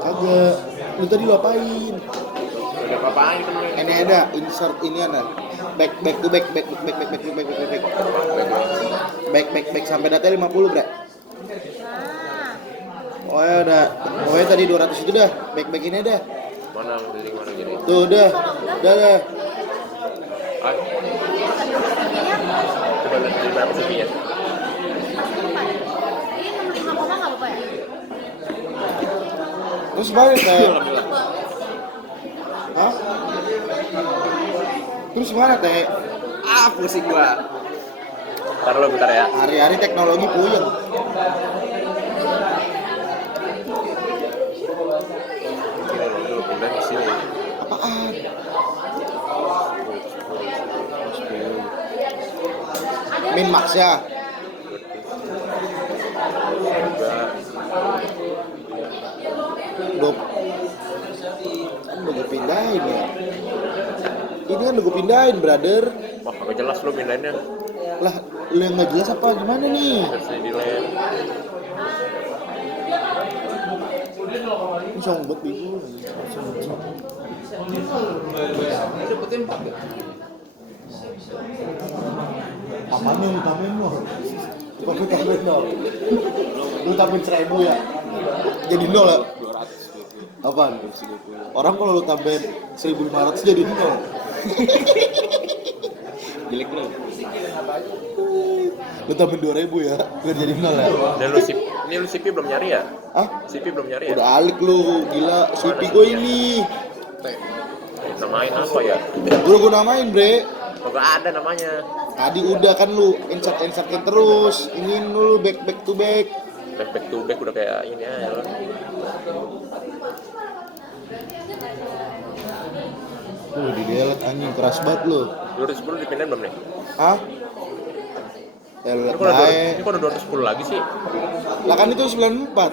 Kagak. Lu tadi lu apain? Udah apa-apain kan? Ini ada insert ini ada. Back to back sampai data 50, Bre. Oh ya udah. Pokoknya tadi 200 itu dah. Back ini dah. Mana jadi? Tuh udah. Ah. Coba lihat di berapa sih ya? Terus banyak kayak. Hah? Terus mana teh? Pusing gua. Bentar ya. Hari-hari teknologi puyeng. Dulu pindah ke sini. Apaan? Min Max ya. Udah gue pindahin ya. Ini kan udah gue pindahin, brother. Wah, gak jelas lo pindahinnya. Lah, lu yang gak jelas apa gimana nih? Terus di lain. Ini sombong bingung. Sebutin 4 ya? Apanya lu tambahin lu? Coba lu tambahin dong. Lu tambahin 1000 ya? Jadi 0 ya? 200. Apaan? Orang kalau lu tambahin 1500 jadi 0. Jelek bro. Lu tambahin 2000 ya? Biar jadi 0 ya? Dan lu CP belum nyari ya? Hah? CP belum nyari ya? Udah alik lu, gila. CP gue ini. Namain apa ya? Udah gue namain, bre. Kok gak ada namanya? Tadi udah kan lu insert-insertin terus. Ini dulu back to back. Back to back udah kayak ini aja loh. Di delete anjing keras banget lu. 210 dipindahin belum nih? Hah? Ya Ini lihat kok udah baik. ini kok udah 210 lagi sih? Lah kan itu 94.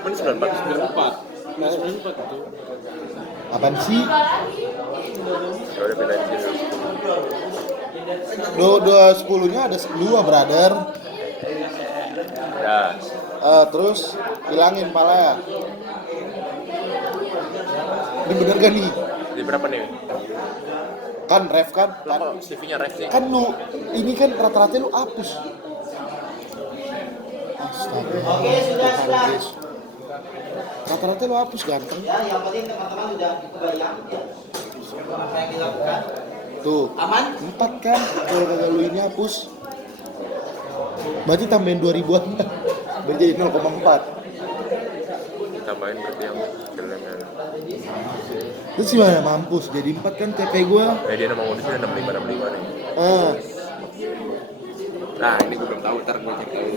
Ini 94. 94 itu. Apaan sih? Ya udah pindahin sini. 210-nya ada 2, brother. Ya. Terus hilangin pala ya. Ini bener gak nih? Jadi berapa nih? Kan ref kan? Lo kok CV-nya ref sih? Kan lu ini kan rata-rata lu hapus. Astaga. Oke, sudah. Rata-rata lu hapus ganteng. Ya, yang penting teman-teman sudah kebayang ya. Apa yang dilakukan? Tuh. Aman? 4 kan? Kalau kagak lu ini hapus. Berarti tambahin 2000-an. Berarti 0,4. Ditambahin berarti yang kelemen. Terus gimana mampus? Jadi 4 kan kayak gua. Dia nama modusnya 65 nih. Nah, ini gue belum tahu, ntar gue cek dulu.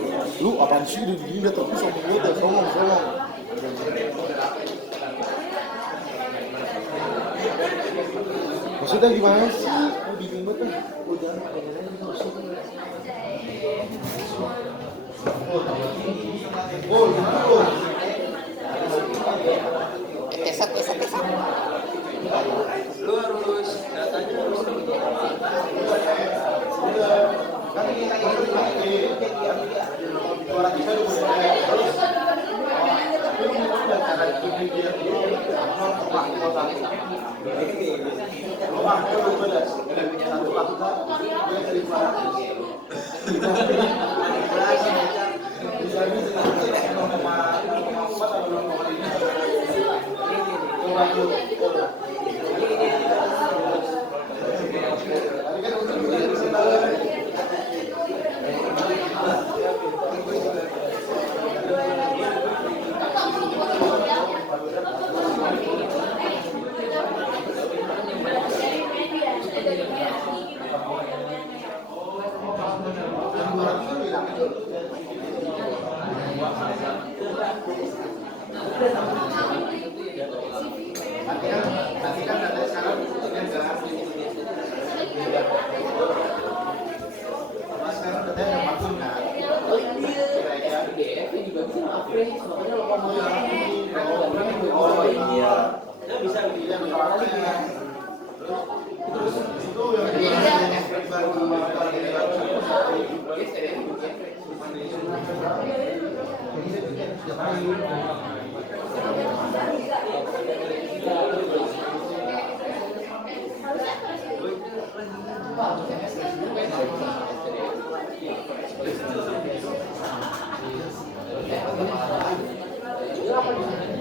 Lu apaan sih di gini udah terus sama gua udah songong. Maksudnya gimana sih? Lu bingung banget ah. Udah Kesat. Lu harus datanya harus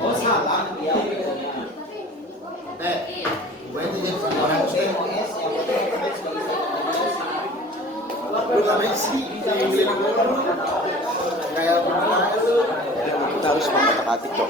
Oh salah dia. Gue itu jadi orang MOS yang pertama sebagai lu ngapain sih? Kayak kita harus mengotak-atik kok.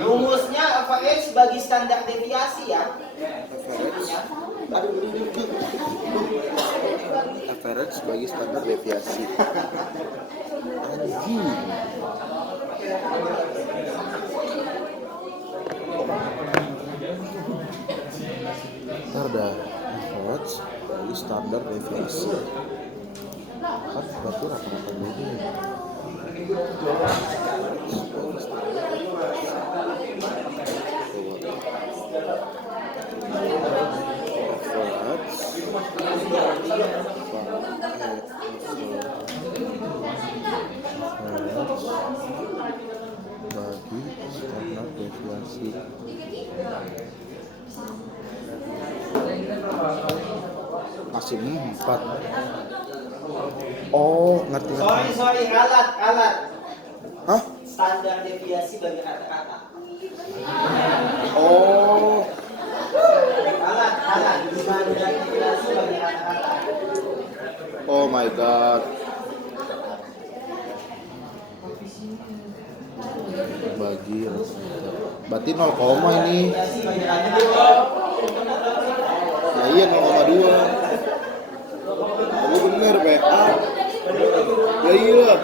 rumusnya average bagi standar deviasi ya. Average sebagai standar deviasi. Anjing. Ntar dah average sebagai standar deviasi. Kan berarti rata-rata ini. Bagi standar deviasi masih 4. Oh, ngerti. Sorry, alat. Hah? Standar deviasi bagi kata-kata. Oh, Alat. Standar deviasi bagi kata-kata. oh my god. Bagi berarti 0, ini. Deviasi bagi kata-kata. Ya iya 0,2. Kamu bener PA. Ya iya,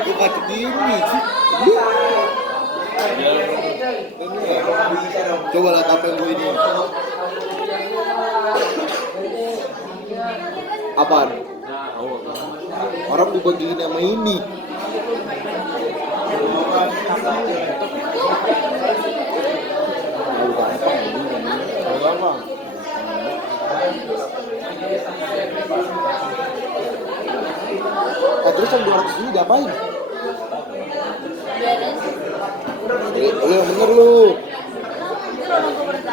gue kacau gini sih. Coba lihat apa yang gue ini. Apaan? Orang gue bagiin sama ini. Terus yang 200 ini diapain? Yang bener lu.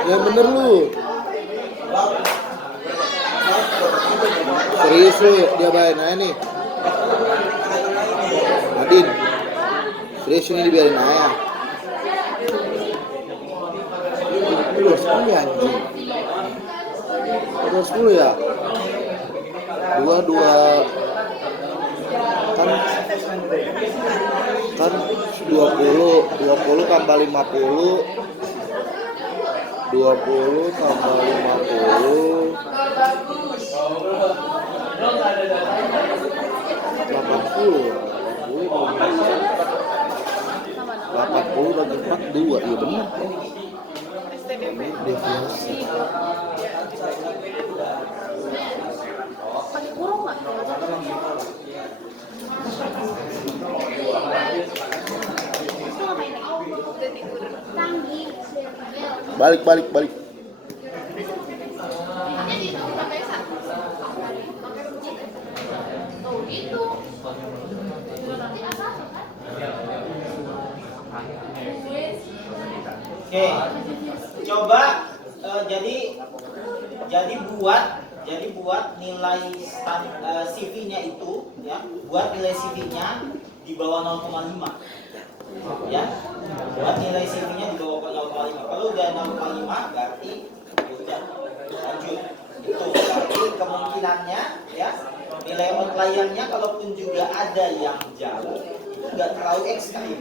Yang bener lu. Serius lu, dia bayar aja nih. Adin. Serius ini dibiarin aja. Lu 10 ya anjing. 10 ya? 2 kan 20 tambah 50 tambah 50 80 bagi 4 2. Iya benar. Deviasi. Balik. Oke, coba jadi buat nilai CV-nya itu ya, buat nilai CV-nya di bawah 0,5 ya, buat nilai CV-nya di bawah 0,5. Kalau udah 0,5 berarti udah lanjut. Itu berarti kemungkinannya ya, nilai outlier-nya kalaupun juga ada yang jauh itu nggak terlalu ekstrim.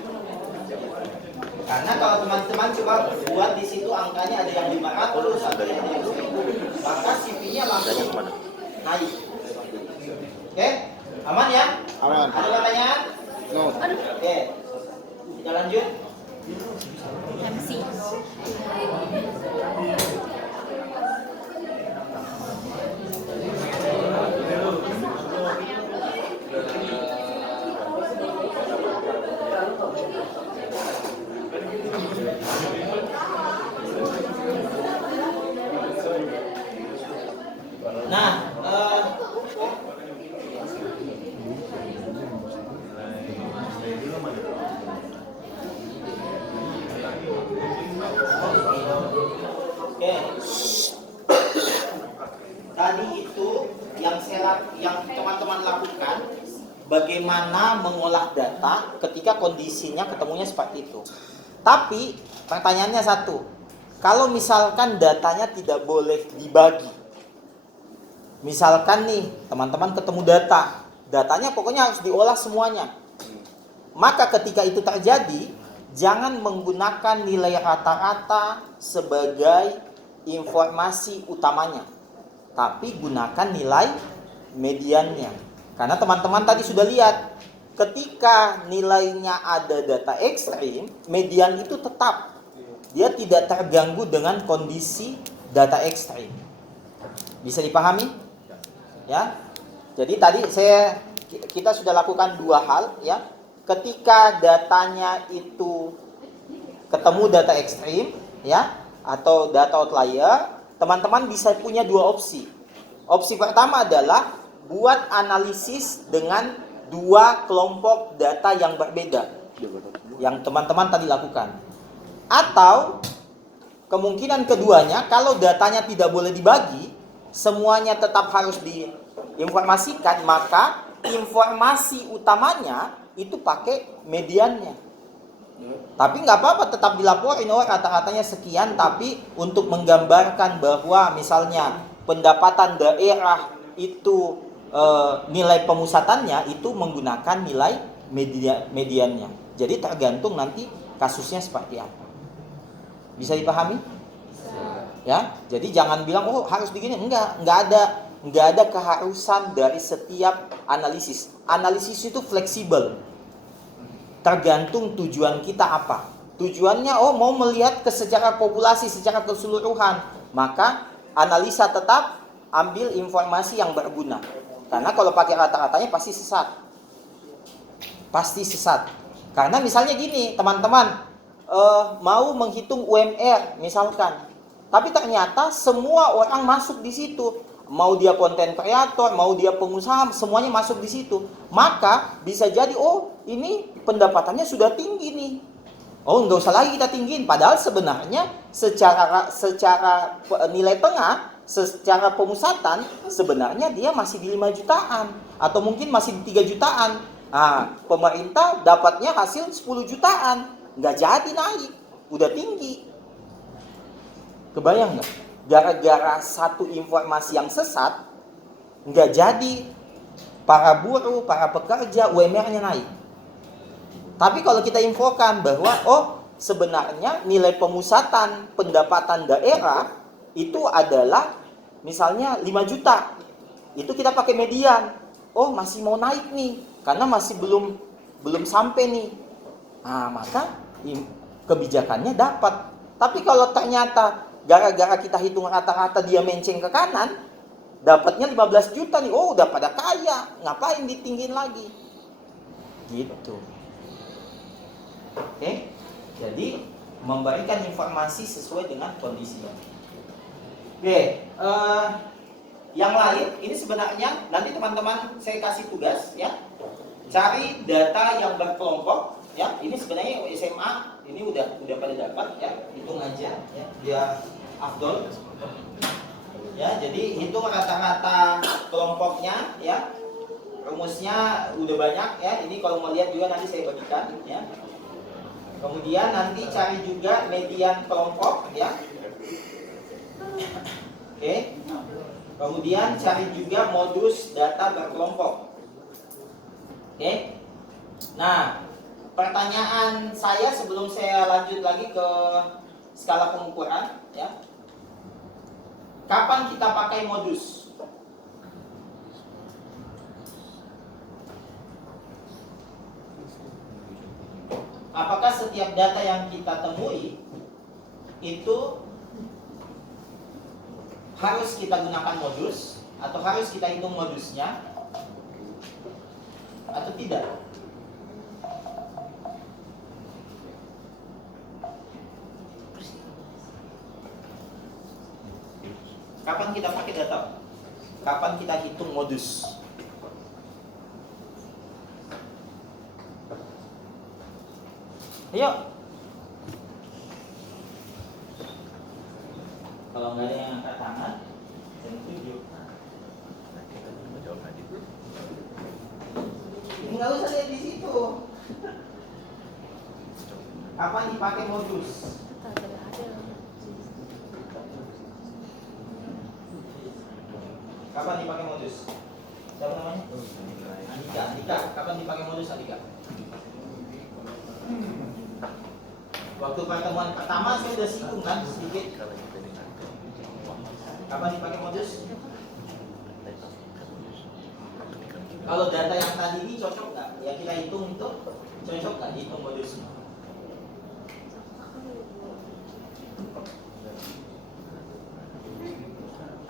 Karena kalau teman-teman coba buat di situ angkanya ada yang 500, ada yang 1000, maka CV-nya langsung naik. Oke, aman ya? Aman. Ada pertanyaan? No. Oke, kita lanjut. MC. Nah, oke. Tadi itu yang teman-teman lakukan, bagaimana mengolah data ketika kondisinya ketemunya seperti itu. Tapi pertanyaannya satu, kalau misalkan datanya tidak boleh dibagi, misalkan nih teman-teman ketemu datanya pokoknya harus diolah semuanya, maka ketika itu terjadi, jangan menggunakan nilai rata-rata sebagai informasi utamanya, tapi gunakan nilai mediannya. Karena teman-teman tadi sudah lihat, ketika nilainya ada data ekstrim, median itu tetap, dia tidak terganggu dengan kondisi data ekstrim. Bisa dipahami? Ya. Jadi tadi kita sudah lakukan dua hal, ya. Ketika datanya itu ketemu data ekstrim, ya, atau data outlier, teman-teman bisa punya dua opsi. Opsi pertama adalah buat analisis dengan dua kelompok data yang berbeda yang teman-teman tadi lakukan. Atau kemungkinan keduanya, kalau datanya tidak boleh dibagi, semuanya tetap harus diinformasikan, maka informasi utamanya itu pakai mediannya. Tapi nggak apa-apa, tetap dilaporin, oh rata-ratanya sekian, tapi untuk menggambarkan bahwa misalnya pendapatan daerah itu nilai pemusatannya itu menggunakan nilai mediannya. Jadi tergantung nanti kasusnya seperti apa. Bisa dipahami? Ya, jadi jangan bilang oh harus begini, enggak ada keharusan dari setiap analisis. Analisis itu fleksibel. Tergantung tujuan kita apa. Tujuannya mau melihat secara populasi, secara keseluruhan, maka analisa tetap ambil informasi yang berguna. Karena kalau pakai rata-ratanya pasti sesat. Pasti sesat. Karena misalnya gini, teman-teman, mau menghitung UMR misalkan, tapi ternyata semua orang masuk di situ. Mau dia konten kreator, mau dia pengusaha, semuanya masuk di situ. Maka bisa jadi, ini pendapatannya sudah tinggi nih. Nggak usah lagi kita tinggiin. Padahal sebenarnya secara nilai tengah, secara pemusatan, sebenarnya dia masih di 5 jutaan. Atau mungkin masih di 3 jutaan. Nah, pemerintah dapatnya hasil 10 jutaan. Nggak jadi naik. Udah tinggi. Kebayang nggak? Gara-gara satu informasi yang sesat, nggak jadi para buruh, para pekerja, UMR-nya naik. Tapi kalau kita infokan bahwa, sebenarnya nilai pemusatan pendapatan daerah itu adalah misalnya 5 juta. Itu kita pakai median. Masih mau naik nih, karena masih belum sampai nih. Nah, maka kebijakannya dapat. Tapi kalau ternyata gara-gara kita hitung rata-rata dia menceng ke kanan, dapatnya 15 juta nih, udah pada kaya, ngapain ditinggiin lagi? Gitu. Oke? Jadi memberikan informasi sesuai dengan kondisinya. Oke, yang lain ini sebenarnya nanti teman-teman saya kasih tugas, ya. Cari data yang berkelompok, ya. Ini sebenarnya SMA ini udah pada dapat, ya. Hitung aja, ya. Biar afdol. Ya, jadi hitung rata-rata kelompoknya, ya. Rumusnya udah banyak, ya. Ini kalau mau lihat juga nanti saya bagikan, ya. Kemudian nanti cari juga median kelompok, ya. Oke. Kemudian cari juga modus data berkelompok. Oke. Nah, pertanyaan saya sebelum saya lanjut lagi ke skala pengukuran, ya. Kapan kita pakai modus? Apakah setiap data yang kita temui itu harus kita gunakan modus, atau harus kita hitung modusnya, atau tidak? Kapan kita pakai data? kapan kita hitung modus? Ayo. Kalau nggak ada yang angkat tangan, saya setuju. Ini nggak usah lihat di situ. Kapan dipakai modus? Kapan dipakai modus? Siapa namanya? Andika. Andika, kapan dipakai modus Andika? Waktu pertemuan pertama saya sudah singgung kan sedikit. Kapan dipakai modus? Kalau data yang tadi ini cocok nggak? Ya kita hitung itu cocok nggak dihitung modusnya?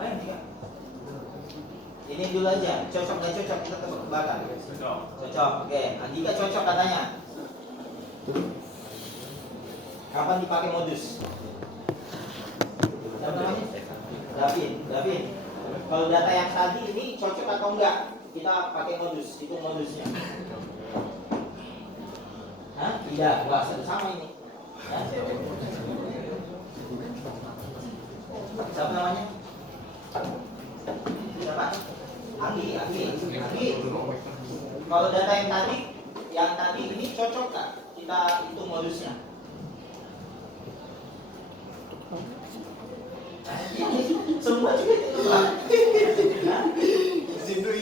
Ayo Andika. Ini dulu aja, cocok nggak cocok kita tebak-tebakan. Cocok, oke. Andika cocok katanya. Kapan dipakai modus? Siapa namanya? Davin. Kalau data yang tadi ini cocok atau enggak? Kita pakai modus, itu modusnya. Hah? Tidak, enggak sama ini. Ya? Siapa namanya? Siapa? Anggi. Kalau data yang tadi ini cocok nggak? Kita hitung modusnya. Semua juga itu Pak.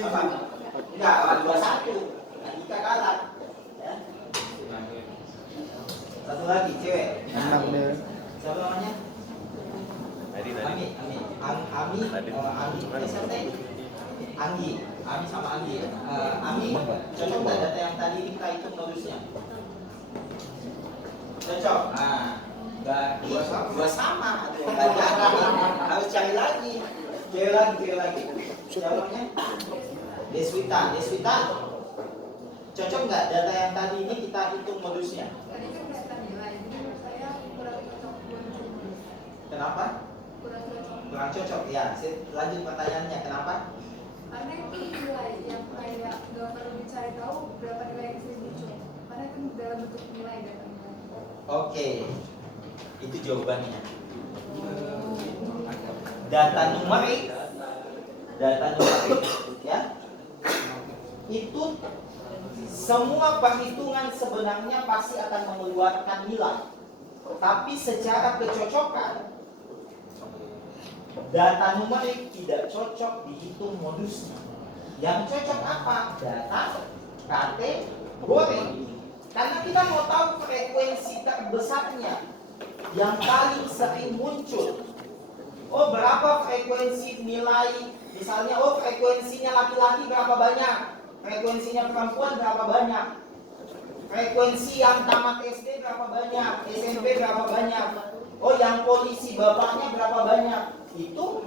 Apa? Enggak, 21. Andika kalah. Ya. Satu lagi cewek. Siapa namanya? Ami sama Anggi. Ami cocok nggak data yang tadi kita hitung modusnya? Cocok. Dua sama. Harus cari lagi. Cewek lagi. Siapa namanya? Deswita. Cocok nggak data yang tadi ini kita hitung modusnya? Kenapa? Kurang cocok ya. Saya lanjut pertanyaannya. Kenapa? Karena itu nilai yang kayak nggak perlu dicari tahu berapa nilai yang saya muncul. Karena itu dalam bentuk nilai data nilai. Oke, itu jawabannya. Data numerik, ya, itu semua perhitungan sebenarnya pasti akan mengeluarkan nilai. Tapi secara kecocokan, data numerik tidak cocok dihitung modusnya. Yang cocok apa? Data kategori. Karena kita mau tahu frekuensi terbesarnya yang paling sering muncul. Oh, berapa frekuensi nilai? Misalnya, oh frekuensinya laki-laki berapa banyak? Frekuensinya perempuan berapa banyak? Frekuensi yang tamat SD berapa banyak? SMP berapa banyak? Oh, yang polisi bapaknya berapa banyak? Itu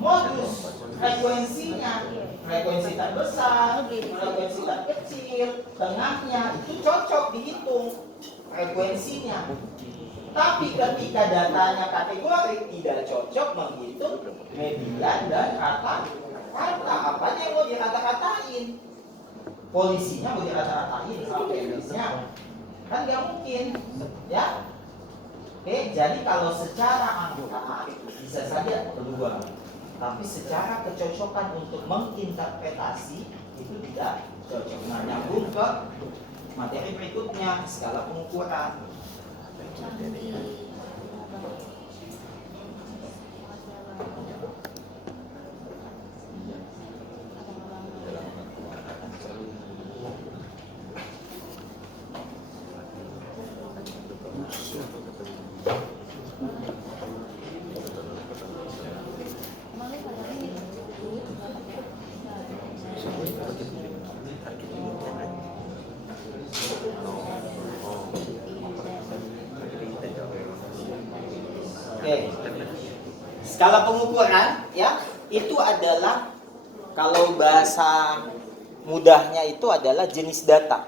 modus frekuensinya, frekuensi terbesar, frekuensi terkecil, tengahnya itu cocok dihitung frekuensinya. Tapi ketika datanya kategori tidak cocok menghitung median dan rata-rata. Apanya yang mau dirata-ratain? Polisinya mau dirata-ratain sama PNS-nya? Kan nggak mungkin, ya. Oke, jadi kalau secara angka bisa saja keluar, tapi secara kecocokan untuk menginterpretasi itu tidak cocok. Nah, nyambung ke materi berikutnya, skala pengukuran. Oke. Skala pengukuran ya, itu adalah kalau bahasa mudahnya itu adalah jenis data.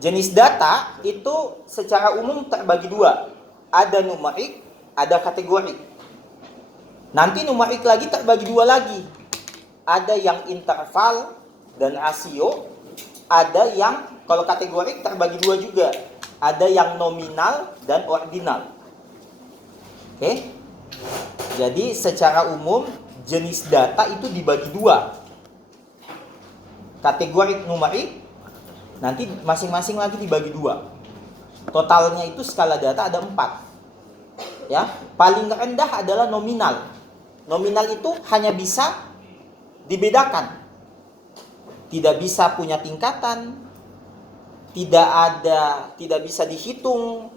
Jenis data itu secara umum terbagi dua. Ada numerik, ada kategori. Nanti numerik lagi terbagi dua lagi. Ada yang interval dan rasio, ada yang kalau kategorik terbagi dua juga. Ada yang nominal dan ordinal. Oke? Jadi secara umum jenis data itu dibagi dua. Kategorik numerik nanti masing-masing lagi dibagi dua. Totalnya itu skala data ada 4. Ya, paling rendah adalah nominal. Nominal itu hanya bisa dibedakan. Tidak bisa punya tingkatan, tidak bisa dihitung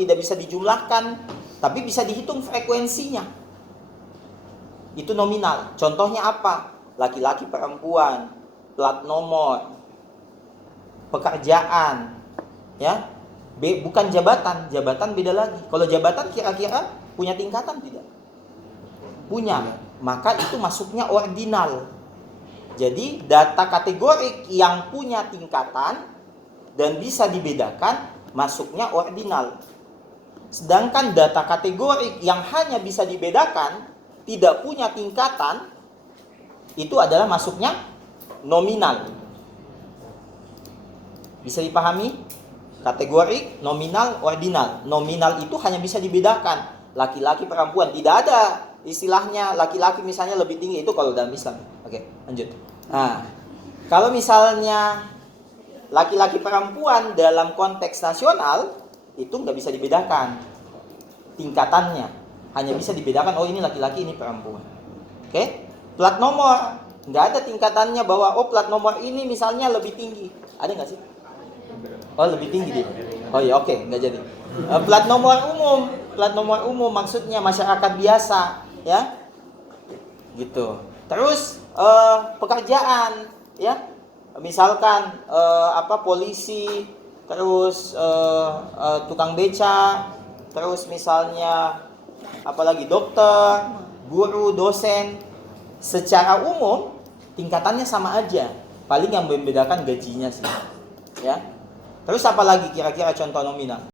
tidak bisa dijumlahkan, tapi bisa dihitung frekuensinya. Itu nominal. Contohnya apa? Laki-laki, perempuan, plat nomor, pekerjaan, ya. Bukan jabatan. Jabatan beda lagi. Kalau jabatan kira-kira punya tingkatan tidak? Punya. Maka itu masuknya ordinal. Jadi data kategorik yang punya tingkatan dan bisa dibedakan masuknya ordinal. Sedangkan data kategorik yang hanya bisa dibedakan, tidak punya tingkatan, itu adalah masuknya nominal. Bisa dipahami? Kategorik, nominal, ordinal. Nominal itu hanya bisa dibedakan. Laki-laki, perempuan. Tidak ada istilahnya laki-laki misalnya lebih tinggi. Itu kalau dalam Islam. Oke, lanjut. Nah, kalau misalnya laki-laki, perempuan dalam konteks nasional, itu nggak bisa dibedakan tingkatannya. Hanya bisa dibedakan, oh ini laki-laki, ini perempuan. Oke? Plat nomor, nggak ada tingkatannya bahwa, oh plat nomor ini misalnya lebih tinggi. Ada nggak sih? Oh lebih tinggi dia. Oh iya, oke, nggak jadi. Plat nomor umum maksudnya masyarakat biasa, ya, gitu. Terus pekerjaan, ya, misalkan polisi, terus tukang beca, terus misalnya apalagi dokter, guru, dosen, secara umum tingkatannya sama aja. Paling yang membedakan gajinya sih, ya. Terus apa lagi kira-kira contoh nominal?